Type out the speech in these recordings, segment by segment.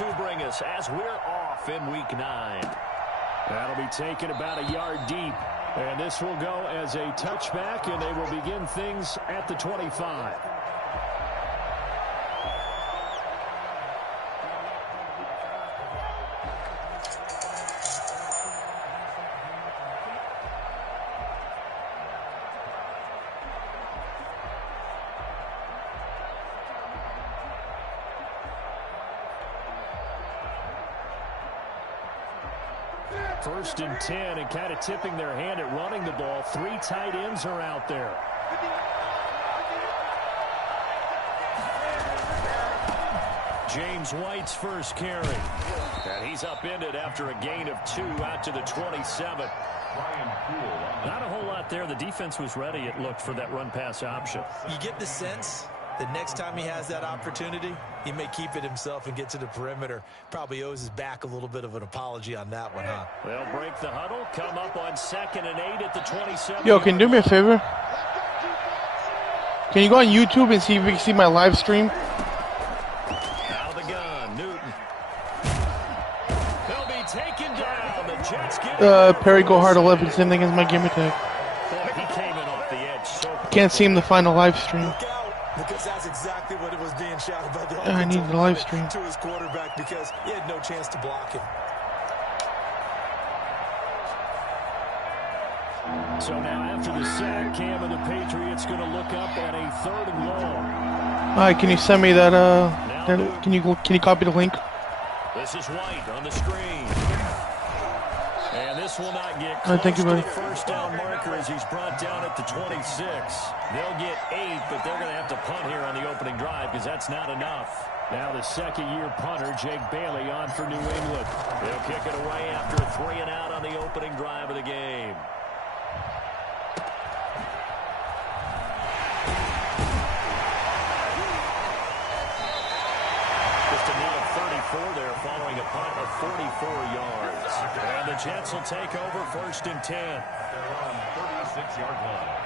to bring us as we're off in Week 9. That'll be taken about a yard deep. And this will go as a touchback, and they will begin things at the 25. First and 10, and kind of tipping their hand at running the ball. 3 tight ends are out there. James White's first carry. And he's upended after a gain of 2 out to the 27. Not a whole lot there. The defense was ready, it looked, for that run-pass option. You get the sense the next time he has that opportunity, he may keep it himself and get to the perimeter. Probably owes his back a little bit of an apology on that one, huh? They'll break the huddle, come up on 2nd and 8 at the 27. Yo, can you do me a favor? Can you go on YouTube and see if you can see my live stream? Out of the gun, Newton. They'll be taken down. The Jets get Perry Go Hard 11, same thing as my game attack. He came in off the edge. So Can't see him to find a live stream. Because that's exactly what it was being shouted by the I need the live stream to his quarterback because he had no chance to block him. So now after the sack, Cam and the Patriots going to look up at a 3rd and long. Alright, can you send me that, can you copy the link? This is White on the screen. And this will not get close thank you, to buddy. the first down marker as he's brought down at the 26. They'll get 8, but they're going to have to punt here on the opening drive because that's not enough. Now the second-year punter, Jake Bailey, on for New England. They'll kick it away after a 3 and out on the opening drive of the game. Just a need of 34 there following a punt of 44 yards. And the Jets will take over 1st and 10. They're on 36-yard line.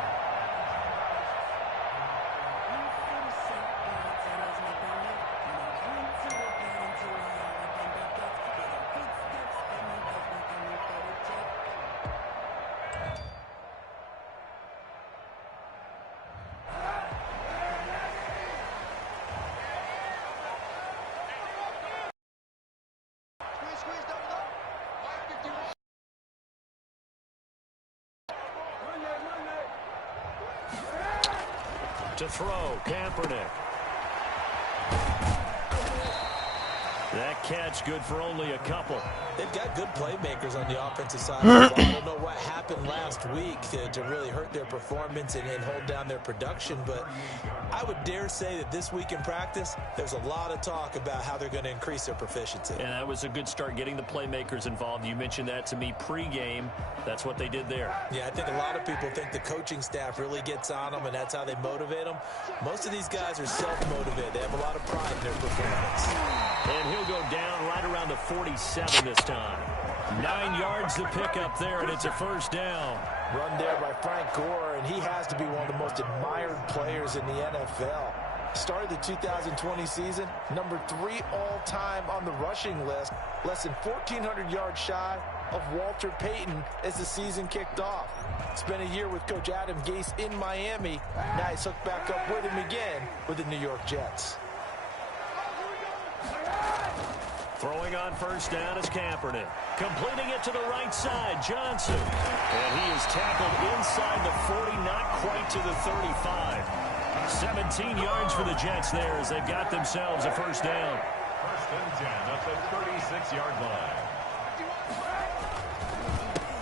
To throw, Kaepernick. That catch good for only a couple. They've got good playmakers on the offensive side of the ball. I don't know what happened last week to really hurt their performance and hold down their production, but I would dare say that this week in practice, there's a lot of talk about how they're going to increase their proficiency. And that was a good start getting the playmakers involved. You mentioned that to me pregame. That's what they did there. Yeah, I think a lot of people think the coaching staff really gets on them, and that's how they motivate them. Most of these guys are self-motivated. They have a lot of pride in their performance. And he'll go down right around the 47 this time. 9 yards to pick up there, and it's a 1st down. Run there by Frank Gore, and he has to be one of the most admired players in the NFL. Started the 2020 season, number 3 all-time on the rushing list, less than 1,400 yards shy of Walter Payton as the season kicked off. Spent a year with Coach Adam Gase in Miami. Now he's hooked back up with him again with the New York Jets. Throwing on 1st down is Kaepernick. Completing it to the right side, Johnson. And he is tackled inside the 40, not quite to the 35. 17 yards for the Jets there as they've got themselves a 1st down. 1st and 10 at the 36-yard line.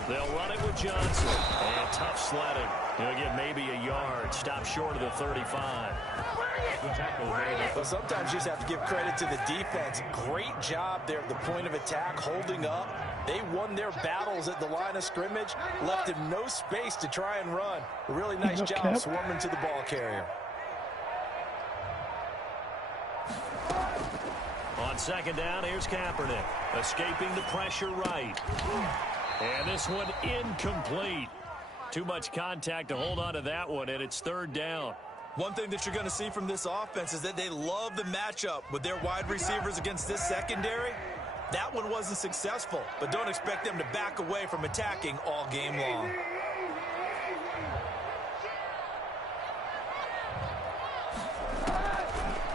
They'll run it with Johnson. And tough sledding. He'll get maybe a yard. Stop short of the 35. Well, sometimes you just have to give credit to the defense. Great job there at the point of attack, holding up. They won their battles at the line of scrimmage, left him no space to try and run. A really nice job swarming to the ball carrier. On 2nd down, here's Kaepernick. Escaping the pressure right. And this one incomplete. Too much contact to hold on to that one, and it's 3rd down. One thing that you're going to see from this offense is that they love the matchup with their wide receivers against this secondary. That one wasn't successful, but don't expect them to back away from attacking all game long.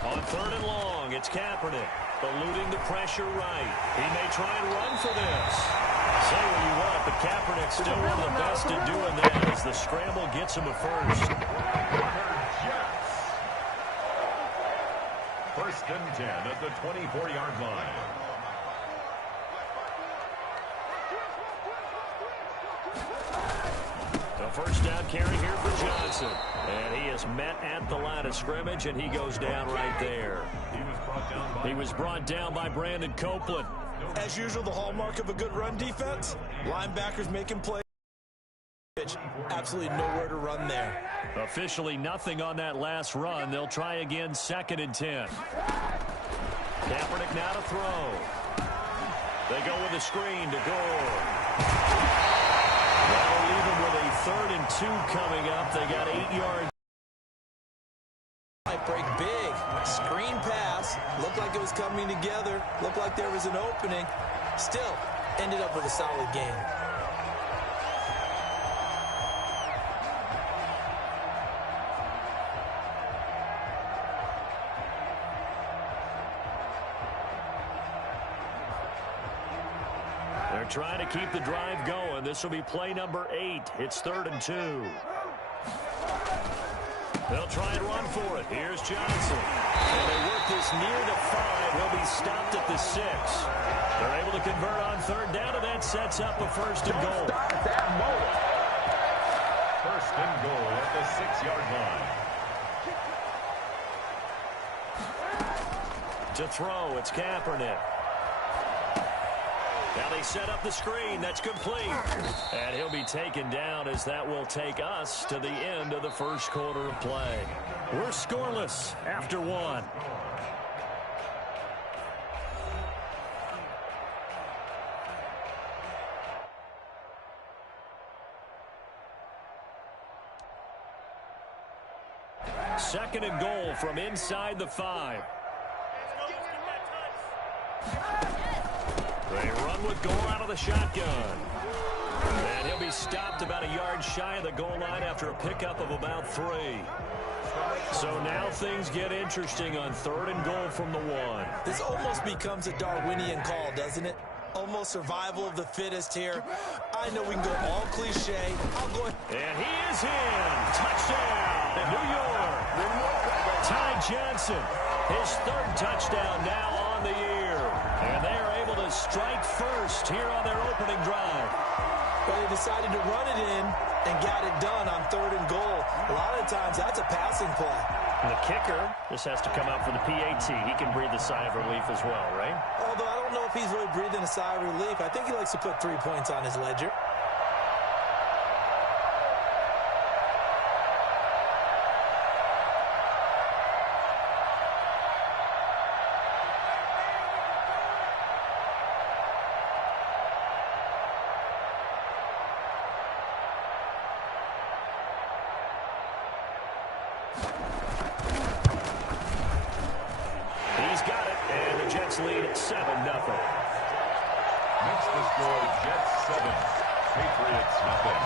On 3rd and long, it's Kaepernick, eluding the pressure right. He may try and run for this. Say what you want, but Kaepernick's still one of the best at doing that as the scramble gets him a first. First and 10 at the 24-yard line. The first down carry here for Johnson. And he is met at the line of scrimmage, and he goes down right there. He was brought down by Brandon Copeland. As usual, the hallmark of a good run defense, linebackers making plays. Absolutely nowhere to run there. Officially nothing on that last run. They'll try again, 2nd and 10. Kaepernick now to throw. They go with a screen to Gore. That'll leave them with a 3rd and 2 coming up. They got 8 yards. Might break big. Screen pass. Looked like it was coming together. Looked like there was an opening. Still, ended up with a solid game. They're trying to keep the drive going. This will be play number 8. It's 3rd and 2. They'll try and run for it. Here's Johnson. And they work this near the 5. He'll be stopped at the 6. They're able to convert on 3rd down, and that sets up a 1st and goal. First and goal at the 6-yard line. To throw, it's Kaepernick. Now they set up the screen. That's complete. And he'll be taken down as that will take us to the end of the first quarter of play. We're scoreless after 1. Second and goal from inside the 5. They run with Gore out of the shotgun. And he'll be stopped about a yard shy of the goal line after a pickup of about 3. So now things get interesting on 3rd and goal from the 1. This almost becomes a Darwinian call, doesn't it? Almost survival of the fittest here. I know we can go all cliche. I'll go. And he is in. Touchdown, New York. Ty Johnson, his 3rd touchdown now on the year. And they are able to strike first here on their opening drive. Well, they decided to run it in and got it done on 3rd and goal. A lot of times that's a passing play. And the kicker just has to come out for the PAT. He can breathe a sigh of relief as well, right? Although I don't know if he's really breathing a sigh of relief. I think he likes to put 3 points on his ledger. Lead at 7-0. Makes the score Jets 7, Patriots nothing.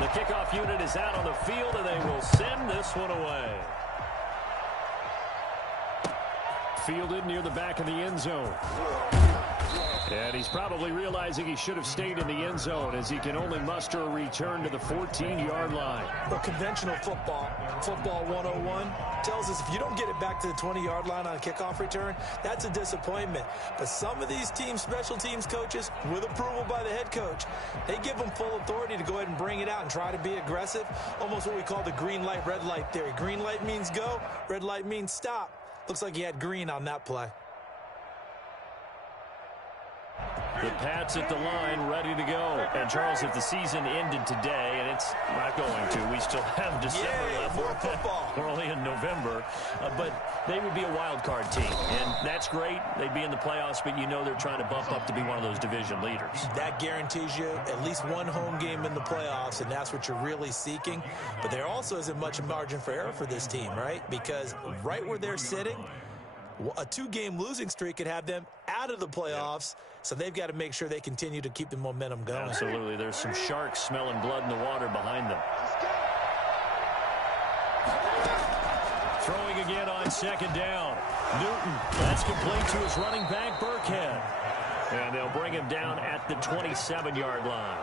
The kickoff unit is out on the field, and they will send this one away. Fielded near the back of the end zone. And he's probably realizing he should have stayed in the end zone as he can only muster a return to the 14-yard line. But conventional football 101, tells us if you don't get it back to the 20-yard line on a kickoff return, that's a disappointment. But some of these team special teams coaches, with approval by the head coach, they give them full authority to go ahead and bring it out and try to be aggressive. Almost what we call the green light, red light theory. Green light means go, red light means stop. Looks like he had green on that play. The Pats at the line, ready to go. And, Charles, if the season ended today, and it's not going to, we still have December left. More football. We're only in November. But they would be a wild card team. And that's great. They'd be in the playoffs, but you know they're trying to bump up to be one of those division leaders. That guarantees you at least one home game in the playoffs, and that's what you're really seeking. But there also isn't much margin for error for this team, right? Because right where they're sitting, a 2-game losing streak could have them out of the playoffs, so they've got to make sure they continue to keep the momentum going. Absolutely. There's some sharks smelling blood in the water behind them. Throwing again on second down. Newton, that's complete to his running back, Burkhead. And they'll bring him down at the 27-yard line.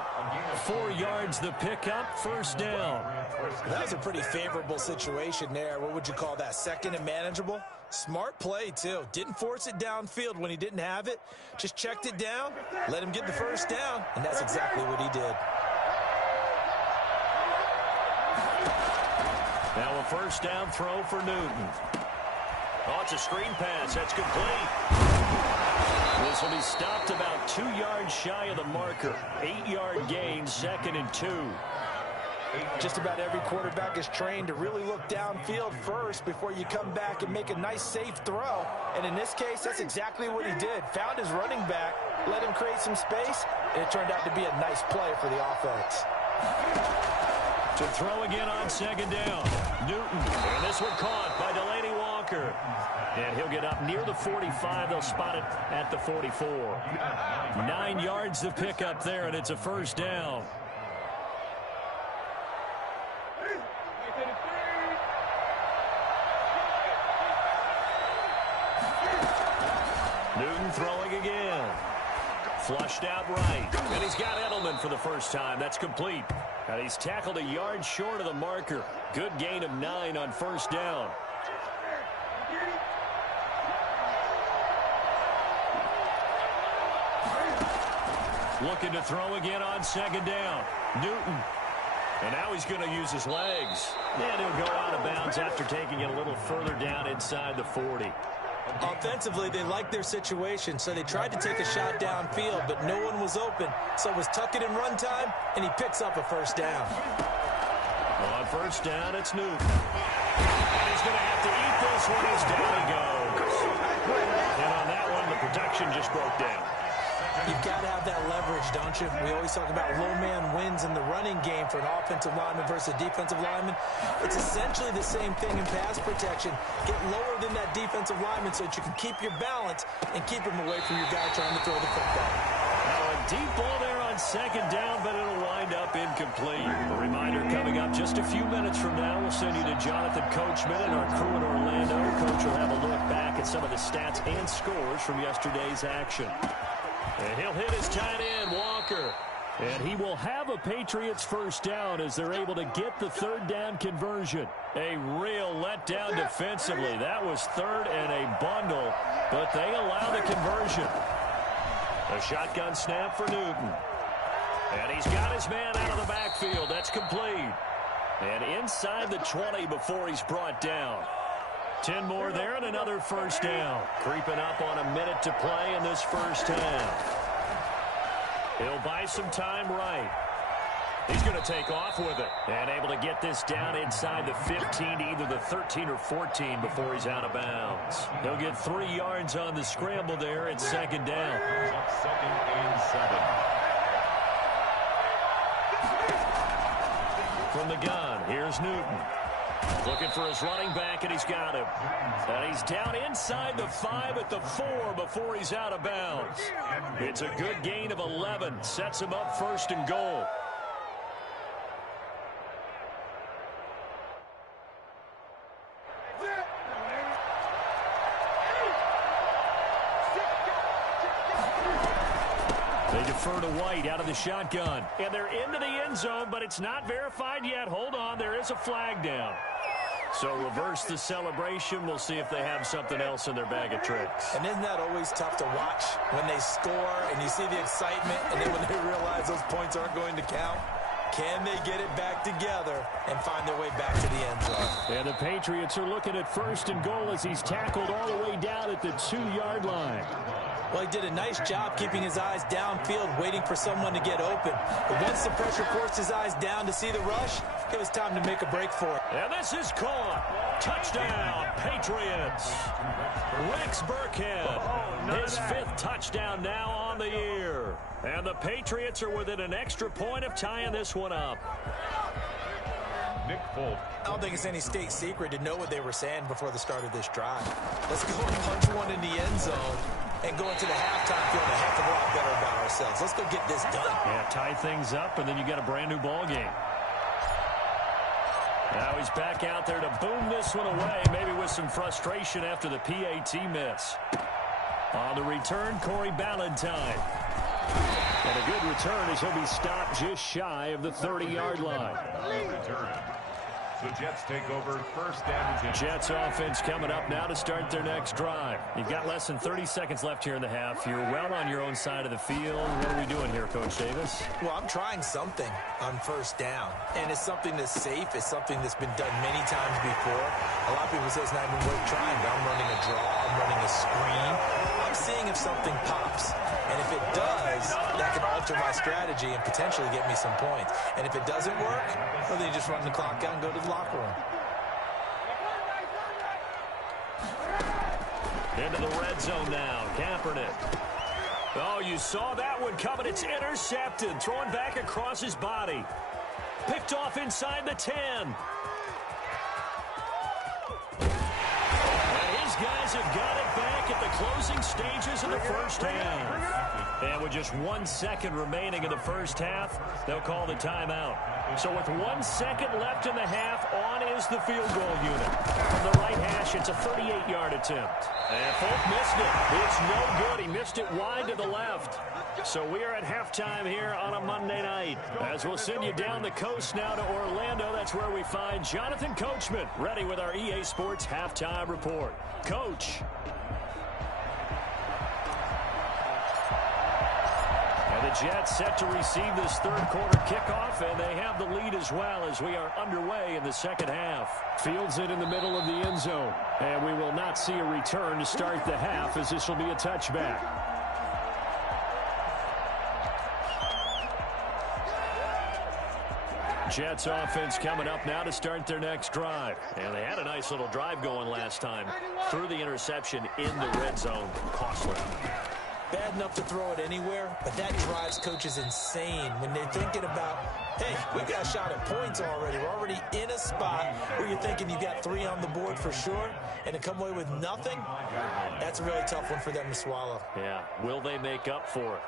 4 yards the pickup, first down. That was a pretty favorable situation there. What would you call that? Second and manageable? Smart play, too. Didn't force it downfield when he didn't have it. Just checked it down, let him get the first down, and that's exactly what he did. Now a first down throw for Newton. Oh, it's a screen pass. That's complete. This will be stopped about 2 yards shy of the marker. 8-yard gain, 2nd and 2. Just about every quarterback is trained to really look downfield first before you come back and make a nice, safe throw. And in this case, that's exactly what he did. Found his running back, let him create some space, and it turned out to be a nice play for the offense. To throw again on second down. Newton, and this one caught by Delaney Walker. And he'll get up near the 45. They'll spot it at the 44. 9 yards to pick up there, and it's a first down. Newton throwing again. Flushed out right. And he's got Edelman for the first time. That's complete. And he's tackled a yard short of the marker. Good gain of 9 on first down. Looking to throw again on second down. Newton. And now he's going to use his legs. And he'll go out of bounds after taking it a little further down inside the 40. Offensively, they liked their situation, so they tried to take a shot downfield, but no one was open. So it was tuck it in run time, and he picks up a first down. On first down, it's Newton. And he's going to have to eat this one as down he goes. And on that one, the protection just broke down. You've got to have that leverage, don't you? We always talk about low man wins in the running game for an offensive lineman versus a defensive lineman. It's essentially the same thing in pass protection. Get lower than that defensive lineman so that you can keep your balance and keep him away from your guy trying to throw the football. Now a deep ball there on second down, but it'll wind up incomplete. A reminder coming up just a few minutes from now. We'll send you to Jonathan Coachman and our crew in Orlando. Coach will have a look back at some of the stats and scores from yesterday's action. And he'll hit his tight end, Walker. And he will have a Patriots first down as they're able to get the third down conversion. A real letdown defensively. That was third and a bundle, but they allow the conversion. A shotgun snap for Newton. And he's got his man out of the backfield. That's complete. And inside the 20 before he's brought down. 10 more there and another first down. Creeping up on a minute to play in this first half. He'll buy some time right. He's going to take off with it. And able to get this down inside the 15 to either the 13 or 14 before he's out of bounds. He'll get 3 yards on the scramble there at second down. Second and 7. From the gun, here's Newton. Looking for his running back, and he's got him. And he's down inside the 5 at the 4 before he's out of bounds. It's a good gain of 11. Sets him up first and goal. They defer to White out of the shotgun. And they're into the end zone, but it's not verified yet. Hold on, there is a flag down. So reverse the celebration. We'll see if they have something else in their bag of tricks. And isn't that always tough to watch when they score and you see the excitement and then when they realize those points aren't going to count? Can they get it back together and find their way back to the end zone? And the Patriots are looking at first and goal as he's tackled all the way down at the 2-yard line. Well, he did a nice job keeping his eyes downfield, waiting for someone to get open. But once the pressure forced his eyes down to see the rush, it was time to make a break for it. And this is caught. Touchdown, Patriots. Rex Burkhead, his 5th touchdown now on the year. And the Patriots are within an extra point of tying this one up. Nick Folk. I don't think it's any state secret to know what they were saying before the start of this drive. Let's go and punch one in the end zone and go into the halftime feeling a heck of a lot better about ourselves. Let's go get this done. Yeah, tie things up, and then you got a brand new ball game. Now he's back out there to boom this one away, maybe with some frustration after the PAT miss. On the return, Corey Ballantyne. And a good return as he'll be stopped just shy of the 30-yard line. Return. The Jets take over first and 10. Jets offense coming up now to start their next drive. You've got less than 30 seconds left here in the half. You're well on your own side of the field. What are we doing here, Coach Davis? Well, I'm trying something on first down, and it's something that's safe. It's something that's been done many times before. A lot of people say it's not even worth trying, but I'm running a draw. I'm running a screen. I'm seeing if something pops, and if it does, that can alter my strategy and potentially get me some points. And if it doesn't work, well, then you just run the clock out and go to the locker room. Into the red zone now. Kaepernick. Oh, you saw that one coming. It's intercepted. Throwing back across his body. Picked off inside the 10. And his guys have got it back at the closing stages of the first half. And with just 1 second remaining in the first half, they'll call the timeout. So with 1 second left in the half, on is the field goal unit. From the right hash, it's a 38-yard attempt. And Folk missed it. It's no good. He missed it wide to the left. So we are at halftime here on a Monday night. As we'll send you down the coast now to Orlando, that's where we find Jonathan Coachman, ready with our EA Sports Halftime Report. Coach. And the Jets set to receive this third quarter kickoff, and they have the lead as well as we are underway in the second half. Fields it in the middle of the end zone. And we will not see a return to start the half, as this will be a touchback. Jets offense coming up now to start their next drive. And they had a nice little drive going last time. Threw the interception in the red zone. Costly. Bad enough to throw it anywhere, but that drives coaches insane when they're thinking about, hey, we've got a shot at points already. We're already in a spot where you're thinking you got 3 on the board for sure, and to come away with nothing, that's a really tough one for them to swallow. Yeah, will they make up for it?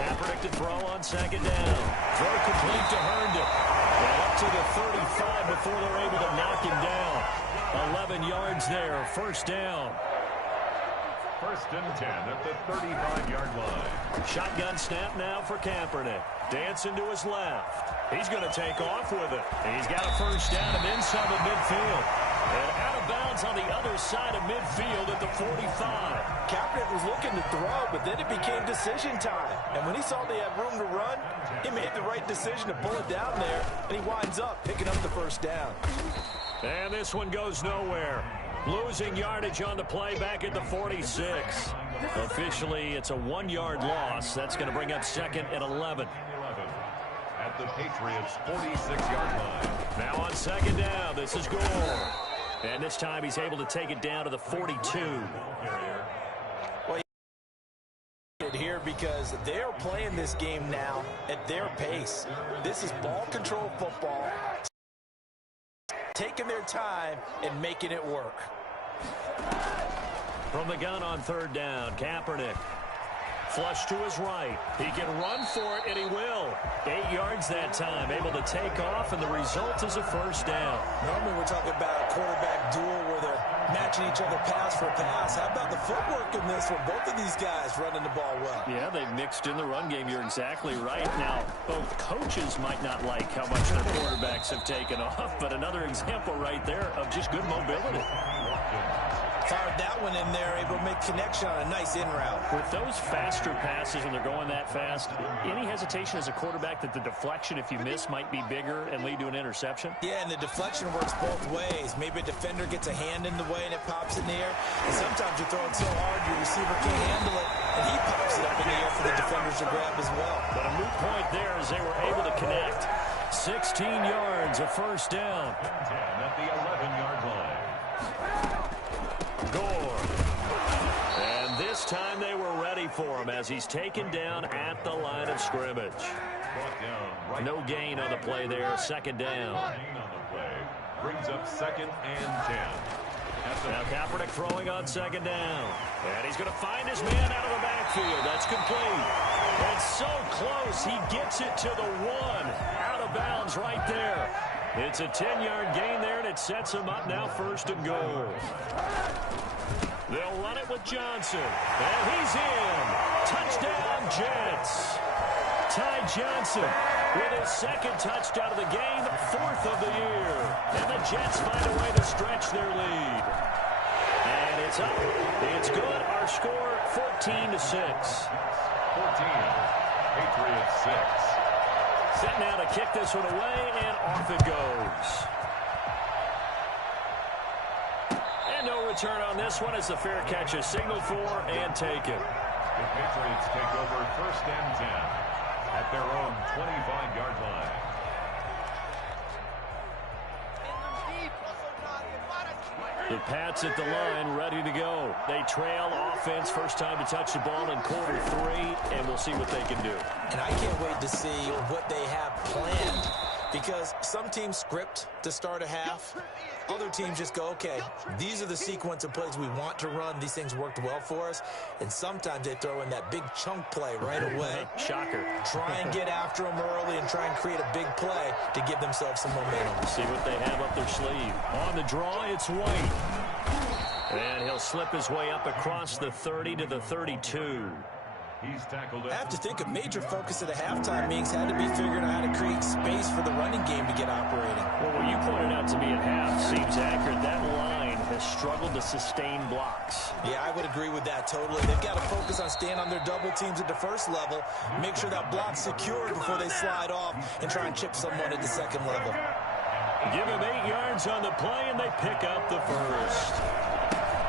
Kaepernick to throw on second down. Throw complete to Herndon. And up to the 35 before they're able to knock him down. 11 yards there, first down. First and 10 at the 35-yard line. Shotgun snap now for Kaepernick. Dancing to his left. He's going to take off with it. He's got a first down and then some at midfield. And out of bounds on the other side of midfield at the 45. Kaepernick was looking to throw, but then it became decision time. And when he saw they had room to run, he made the right decision to pull it down there, and he winds up picking up the first down. And this one goes nowhere. Losing yardage on the play back at the 46. Officially, it's a 1-yard loss. That's going to bring up second and 11. At the Patriots' 46-yard line. Now on second down, this is Gore. And this time he's able to take it down to the 42. Well, here because they're playing this game now at their pace. This is ball control football. Taking their time and making it work. From the gun on third down, Kaepernick. Flush to his right. He can run for it, and he will. 8 yards that time, able to take off, and the result is a first down. Normally we're talking about a quarterback duel where they're matching each other pass for pass. How about the footwork in this one? Both of these guys running the ball well. Yeah, they've mixed in the run game. You're exactly right. Now, both coaches might not like how much their quarterbacks have taken off, but another example right there of just good mobility. Fired that one in there, able to make connection on a nice in route. With those faster passes when they're going that fast, any hesitation as a quarterback that the deflection, if you miss, might be bigger and lead to an interception? Yeah, and the deflection works both ways. Maybe a defender gets a hand in the way away and it pops in the air. And sometimes you throw it so hard your receiver can't handle it, and he pops it up in the air for the defenders to grab as well. But a moot point there as they were able to connect. 16 yards, a first down. 10 at the 11-yard line. Gore. And this time they were ready for him as he's taken down at the line of scrimmage. No gain on the play there, second down. Gain on the play brings up 2nd and 10. Now Kaepernick throwing on second down. And he's going to find his man out of the backfield. That's complete. And so close, he gets it to the 1. Out of bounds right there. It's a 10-yard gain there, and it sets him up now 1st and goal. They'll run it with Johnson. And he's in. Touchdown, Jets. Ty Johnson with his 2nd touchdown of the game, 4th of the year. And the Jets find a way to stretch their lead. And it's up. It's good. Our score, 14-6. 14. Patriots 6. Set now to kick this one away, and off it goes. And no return on this one as the fair catch is signaled for and taken. The Patriots take over 1st and 10 at their own 25-yard line. The Pats at the line, ready to go. They trail offense, first time to touch the ball in quarter 3, and we'll see what they can do. And I can't wait to see what they have planned, because some teams script to start a half. Other teams just go, okay, these are the sequence of plays we want to run. These things worked well for us. And sometimes they throw in that big chunk play right away. Shocker. Try and get after them early and try and create a big play to give themselves some momentum. See what they have up their sleeve. On the draw, it's White. And he'll slip his way up across the 30 to the 32. He's tackled I have to think a major focus of the halftime meetings had to be figuring out how to create space for the running game to get operating. Well, what you pointed out to me at half seems accurate. That line has struggled to sustain blocks. Yeah, I would agree with that totally. They've got to focus on staying on their double teams at the first level, make sure that block's secured before they slide off, and try and chip someone at the second level. Give him 8 yards on the play, and they pick up the first.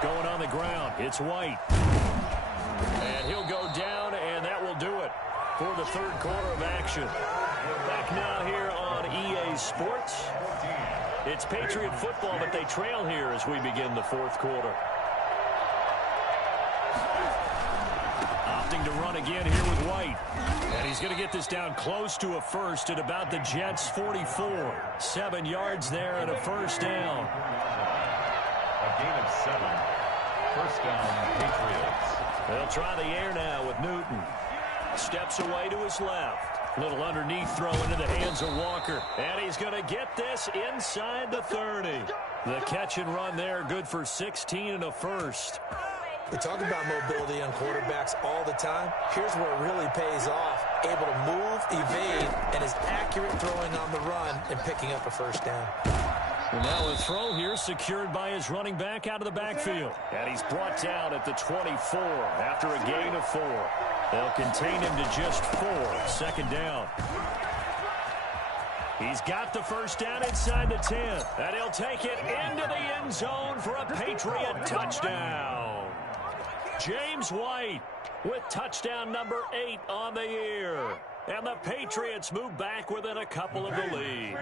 Going on the ground, it's White. And he'll go down, and that will do it for the third quarter of action. Back now here on EA Sports. It's Patriot football, but they trail here as we begin the fourth quarter. Opting to run again here with White. And he's going to get this down close to a first at about the Jets' 44. 7 yards there and a first down. a gain of 7. First down, Patriots. They'll try the air now with Newton. Steps away to his left. Little underneath throw into the hands of Walker. And he's going to get this inside the 30. The catch and run there, good for 16 and a first. We talk about mobility on quarterbacks all the time. Here's where it really pays off. Able to move, evade, and is accurate throwing on the run and picking up a first down. And now a throw here secured by his running back out of the backfield. And he's brought down at the 24 after a gain of 4. They'll contain him to just 4. Second down. He's got the first down inside the 10. And he'll take it into the end zone for a Patriot touchdown. James White with touchdown number 8 on the year. And the Patriots move back within a couple of the lead.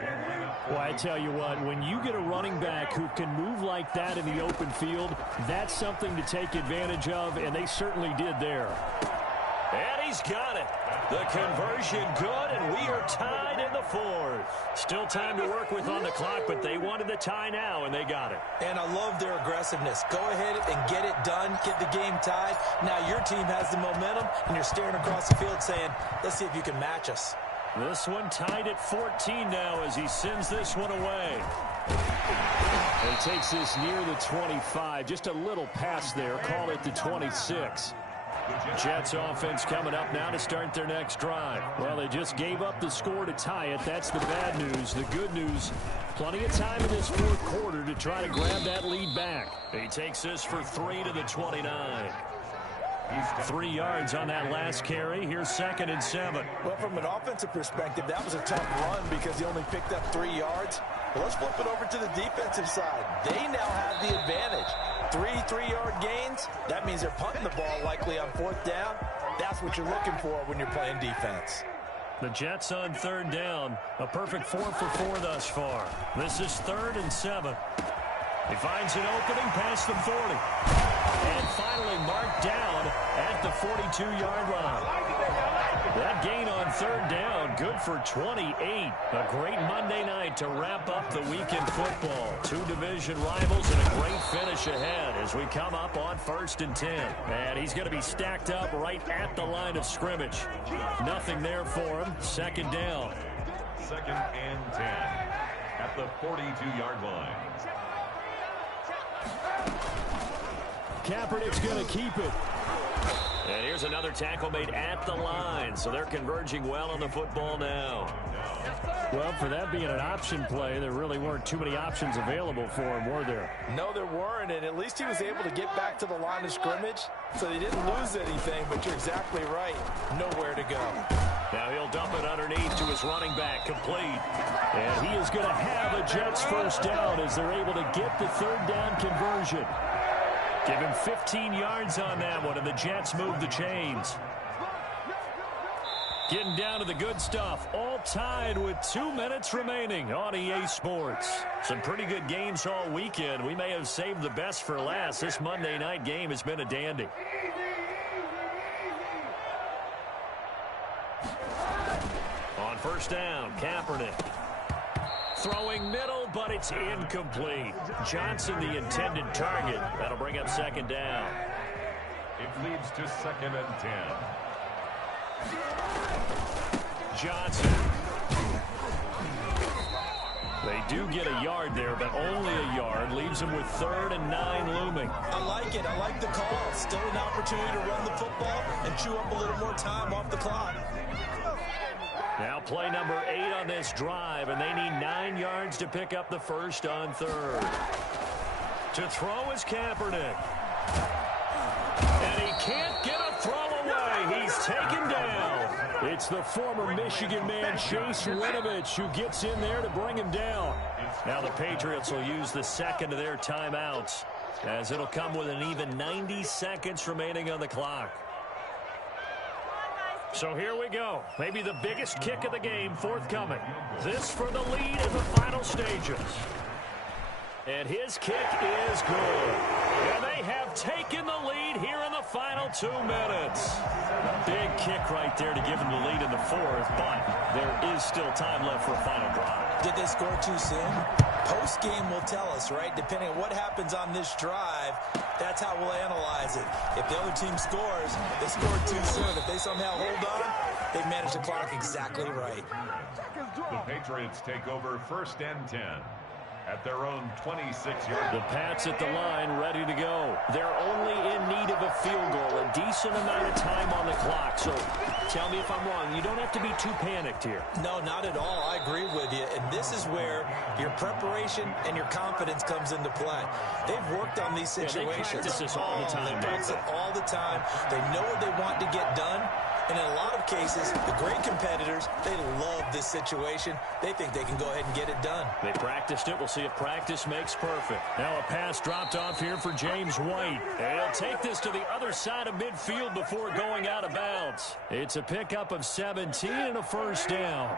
Well, I tell you what, when you get a running back who can move like that in the open field, that's something to take advantage of, and they certainly did there. And he's got it. The conversion good, and we are tied in the 4th. Still time to work with on the clock, but they wanted the tie now, and they got it. And I love their aggressiveness. Go ahead and get it done, get the game tied. Now your team has the momentum, and you're staring across the field saying, let's see if you can match us. This one tied at 14 now as he sends this one away. And takes this near the 25. Just a little pass there. Call it the 26. Jets offense coming up now to start their next drive. Well, they just gave up the score to tie it. That's the bad news. The good news, plenty of time in this fourth quarter to try to grab that lead back. He takes this for 3 to the 29. 3 yards on that last carry. Here's 2nd and 7. Well, from an offensive perspective, that was a tough run because he only picked up 3 yards. Well, let's flip it over to the defensive side. They now have the advantage. 3-3-yard gains, that means they're punting the ball likely on 4th down. That's what you're looking for when you're playing defense. The Jets on 3rd down. A perfect 4 for 4 thus far. This is 3rd and 7. He finds an opening past the 40. And finally marked down at the 42-yard line. That gain on 3rd down, good for 28. A great Monday night to wrap up the weekend football. 2 division rivals and a great finish ahead as we come up on 1st and 10. And he's going to be stacked up right at the line of scrimmage. Nothing there for him. 2nd down. 2nd and 10 at the 42-yard line. Kaepernick's going to keep it. And here's another tackle made at the line, so they're converging well on the football now. Well, for that being an option play, there really weren't too many options available for him, were there? No, there weren't, and at least he was able to get back to the line of scrimmage, so he didn't lose anything, but you're exactly right. Nowhere to go. Now he'll dump it underneath to his running back, complete. And he is going to have a Jets 1st down as they're able to get the 3rd down conversion. Give him 15 yards on that one, and the Jets move the chains. Getting down to the good stuff, all tied with 2 minutes remaining on EA Sports. Some pretty good games all weekend. We may have saved the best for last. This Monday night game has been a dandy. On 1st down, Kaepernick. Throwing middle, but it's incomplete. Johnson, the intended target. That'll bring up 2nd down. It leads to 2nd and 10. Johnson. They do get a yard there, but only a yard. Leaves them with 3rd and 9 looming. I like it. I like the call. Still an opportunity to run the football and chew up a little more time off the clock. Now play number 8 on this drive, and they need 9 yards to pick up the 1st on 3rd. To throw is Kaepernick. And he can't get a throw away. He's taken down. It's the former Michigan man, Chase Winovich, who gets in there to bring him down. Now the Patriots will use the 2nd of their timeouts, as it'll come with an even 90 seconds remaining on the clock. So here we go. Maybe the biggest kick of the game forthcoming. This for the lead in the final stages. And his kick is good. And they have taken the lead here in the final 2 minutes. Big kick right there to give them the lead in the 4th, but there is still time left for a final drive. Did they score too soon? Post-game will tell us, right? Depending on what happens on this drive, that's how we'll analyze it. If the other team scores, they scored too soon. If they somehow hold on, they manage the clock exactly right. The Patriots take over 1st and 10 at their own 26-yard. The Pats at the line, ready to go. They're only in need of a field goal, a decent amount of time on the clock. So tell me if I'm wrong. You don't have to be too panicked here. No, not at all. I agree with you. And this is where your preparation and your confidence comes into play. They've worked on these situations. They practice this all the time. They practice it all the time. They know what they want to get done. And in a lot of cases, the great competitors, they love this situation. They think they can go ahead and get it done. They practiced it. We'll see if practice makes perfect. Now a pass dropped off here for James White. And he'll take this to the other side of midfield before going out of bounds. It's a pickup of 17 and a 1st down.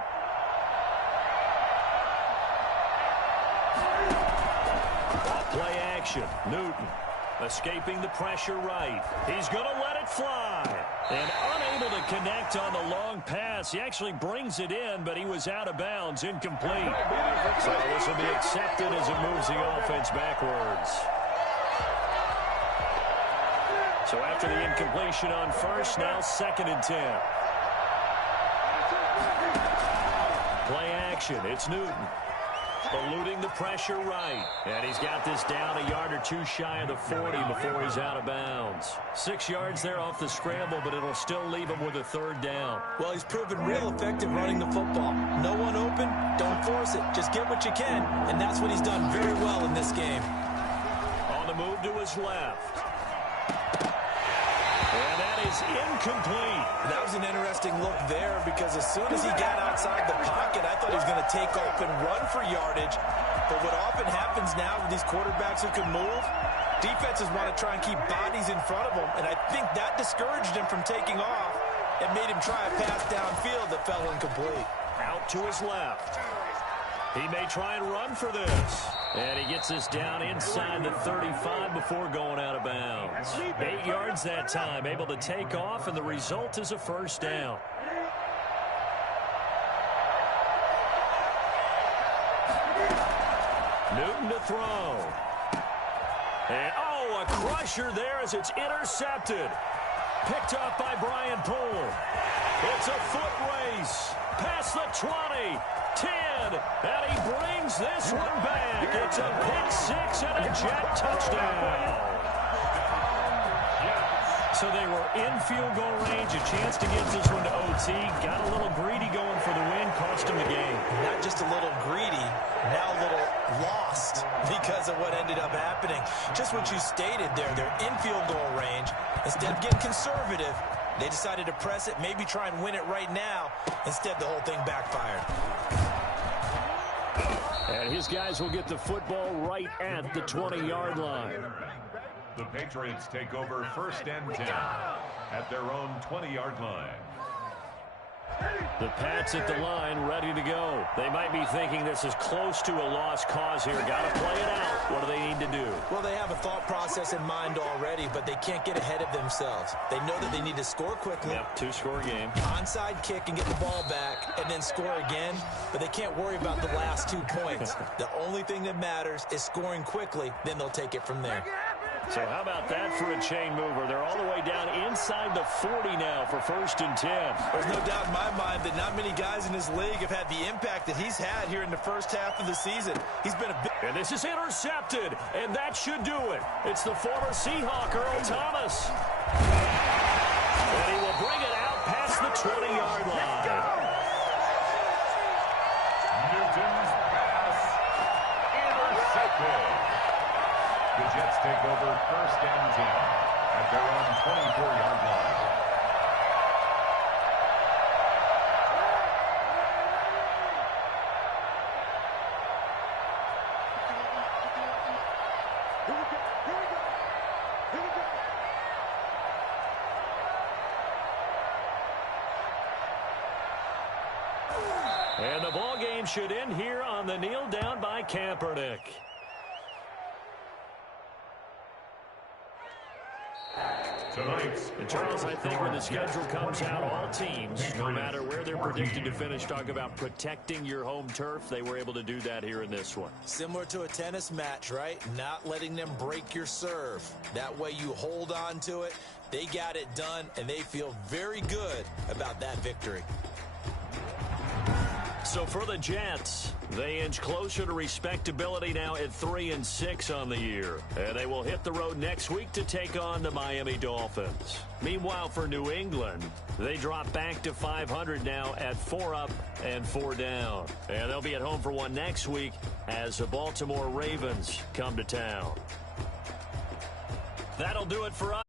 Play action. Newton escaping the pressure right. He's going to let it fly. And unable to connect on the long pass. He actually brings it in, but he was out of bounds, incomplete. So this will be accepted as it moves the offense backwards. So after the incompletion on 1st, now 2nd and 10. Play action. It's Newton. Eluding the pressure right. And he's got this down a yard or 2 shy of the 40 before he's out of bounds. 6 yards there off the scramble, but it'll still leave him with a 3rd down. Well, he's proven real effective running the football. No one open, don't force it. Just get what you can, and that's what he's done very well in this game. On the move to his left. And that is incomplete. That was an interesting look there because as soon as he got outside the pocket, I thought he was going to take off and run for yardage. But what often happens now with these quarterbacks who can move, defenses want to try and keep bodies in front of them, and I think that discouraged him from taking off and made him try a pass downfield that fell incomplete. Out to his left. He may try and run for this. And he gets this down inside the 35 before going out of bounds. 8 yards that time, able to take off, and the result is a first down. Newton to throw. And, a crusher there as it's intercepted. Picked up by Brian Poole. It's a foot race. Past the 20, 10, and he brings this one back. It's a pick 6 and a Jet touchdown. So they were in field goal range, a chance to get this one to OT. Got a little greedy going for the win, cost him the game. Not just a little greedy, now a little lost because of what ended up happening. Just what you stated there, they're in field goal range. Instead of getting conservative, they decided to press it, maybe try and win it right now. Instead, the whole thing backfired. And his guys will get the football right at the 20-yard line. The Patriots take over 1st and 10 at their own 20-yard line. The Pats at the line, ready to go. They might be thinking this is close to a lost cause here. Got to play it out. What do they need to do? Well, they have a thought process in mind already, but they can't get ahead of themselves. They know that they need to score quickly. Yep, 2-score game. Onside kick and get the ball back, and then score again. But they can't worry about the last 2 points. The only thing that matters is scoring quickly. Then they'll take it from there. So how about that for a chain mover? They're all the way down inside the 40 now for 1st and 10. There's no doubt in my mind that not many guys in this league have had the impact that he's had here in the first half of the season. He's been a big... And this is intercepted, and that should do it. It's the former Seahawk, Earl Thomas. And he will bring it out past the 20-yard line. Newton's pass intercepted. The Jets take over 1st and 10 at their own 24-yard line. And the ball game should end here on the kneel down by Kaepernick. And Charles, I think when the schedule comes out, all teams, no matter where they're predicted to finish, talk about protecting your home turf. They were able to do that here in this one. Similar to a tennis match, right? Not letting them break your serve. That way you hold on to it. They got it done, and they feel very good about that victory. So for the Jets, they inch closer to respectability now at 3-6 on the year. And they will hit the road next week to take on the Miami Dolphins. Meanwhile, for New England, they drop back to 500 now at 4 up and 4 down. And they'll be at home for one next week as the Baltimore Ravens come to town. That'll do it for us.